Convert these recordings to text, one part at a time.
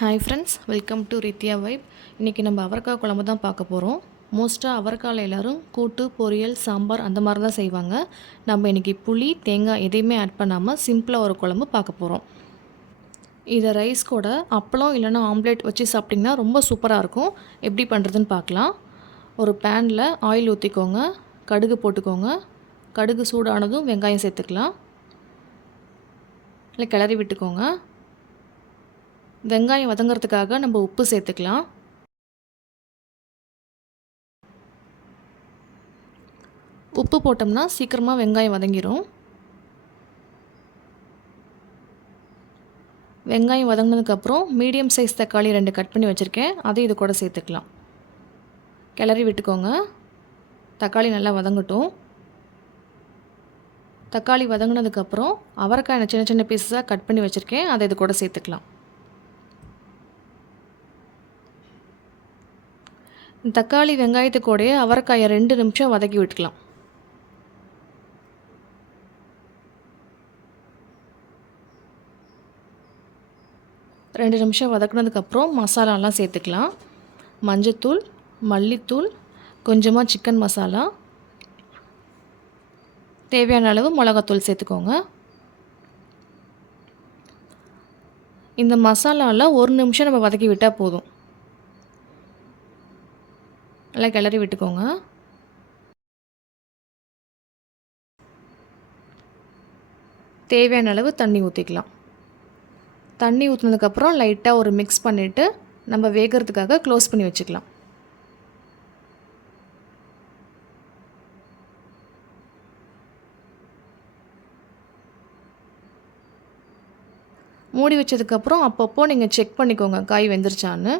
Hi friends, welcome to Rithya vibe. இன்றைக்கி நம்ம அவரைக்காய் குழம்பு தான் பார்க்க போகிறோம். மோஸ்ட்டாக அவரைக்காயில் எல்லோரும் கூட்டு, பொரியல், சாம்பார் அந்த மாதிரி தான் செய்வாங்க. நம்ம இன்றைக்கி புளி, தேங்காய் எதையுமே ஆட் பண்ணாமல் சிம்பிளாக ஒரு குழம்பு பார்க்க போகிறோம். இதை ரைஸ் கூட அப்பளம் இல்லைன்னா ஆம்லேட் வச்சு சாப்பிட்டிங்கன்னா ரொம்ப சூப்பராக இருக்கும். எப்படி பண்ணுறதுன்னு பார்க்கலாம். ஒரு பேனில் ஆயில் ஊற்றிக்கோங்க, கடுகு போட்டுக்கோங்க. கடுகு சூடானதும் வெங்காயம் சேர்த்துக்கலாம். இல்லை கிளறி விட்டுக்கோங்க. வெங்காயம் வதங்கிறதுக்காக நம்ம உப்பு சேர்த்துக்கலாம். உப்பு போட்டோம்னா சீக்கிரமாக வெங்காயம் வதங்கிடும். வெங்காயம் வதங்கினதுக்கப்புறம் மீடியம் சைஸ் தக்காளி 2 கட் பண்ணி வச்சுருக்கேன், அதையும் இது கூட சேர்த்துக்கலாம். கிளறி விட்டுக்கோங்க. தக்காளி நல்லா வதங்கட்டும். தக்காளி வதங்கினதுக்கப்புறம் அவரைக்காய் சின்ன சின்ன பீஸஸாக கட் பண்ணி வச்சுருக்கேன், அதை இது கூட சேர்த்துக்கலாம். தக்காளி வெங்காயத்துக்கூடயே அவரைக்காயை 2 நிமிஷம் வதக்கி விட்டுக்கலாம். ரெண்டு நிமிஷம் வதக்குனதுக்கப்புறம் மசாலாலாம் சேர்த்துக்கலாம். மஞ்சத்தூள், மல்லித்தூள், கொஞ்சமாக சிக்கன் மசாலா, தேவையான அளவு மிளகாத்தூள் சேர்த்துக்கோங்க. இந்த மசாலாவில் 1 நிமிஷம் நம்ம வதக்கி விட்டால் போதும். நல்லா கிளறி விட்டுக்கோங்க. தேவையான அளவு தண்ணி ஊற்றிக்கலாம். தண்ணி ஊற்றினதுக்கப்புறம் லைட்டாக ஒரு மிக்ஸ் பண்ணிவிட்டு நம்ம வேகிறதுக்காக க்ளோஸ் பண்ணி வச்சுக்கலாம். மூடி வச்சதுக்கப்புறம் அப்பப்போ நீங்கள் செக் பண்ணிக்கோங்க காய் வெந்துருச்சான்னு.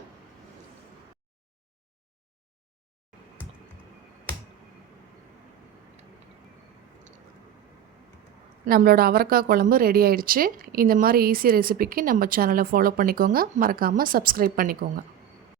நம்மளோட அவரைக்காய் குழம்பு ரெடி ஆயிடுச்சு. இந்த மாதிரி ஈஸி ரெசிபிக்கு நம்ம சேனலை ஃபாலோ பண்ணிக்கோங்க. மறக்காமல் சப்ஸ்கிரைப் பண்ணிக்கோங்க.